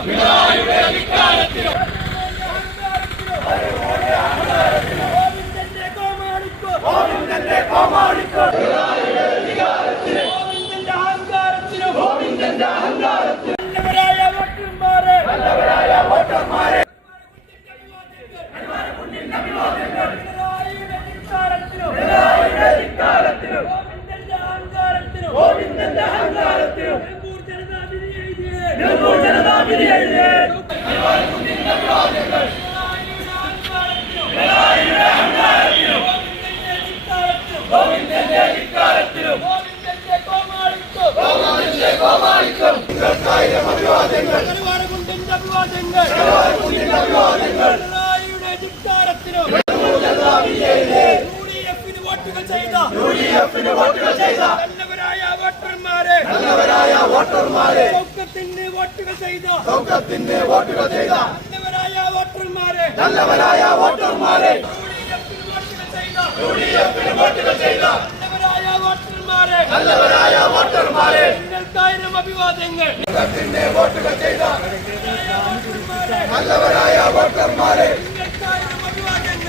Freedom! വോട്ടർമാരെ വോട്ടർമാരെ വോട്ടുകൾ ചെയ്ത സൗഖ്യത്തിന് വോട്ടുകൾ ചെയ്ത നല്ലവരായ വോട്ടർമാരെ നല്ലവരായ വോട്ടർമാരെ വോട്ടുകൾ ചെയ്ത നല്ലവരായ വോട്ടർമാരെ നല്ലവരായ വോട്ടർമാരെ നിങ്ങൾക്കായിരം അഭിവാദ്യങ്ങൾ വോട്ടുകൾ ചെയ്ത നല്ലവരായ വോട്ടർമാരെ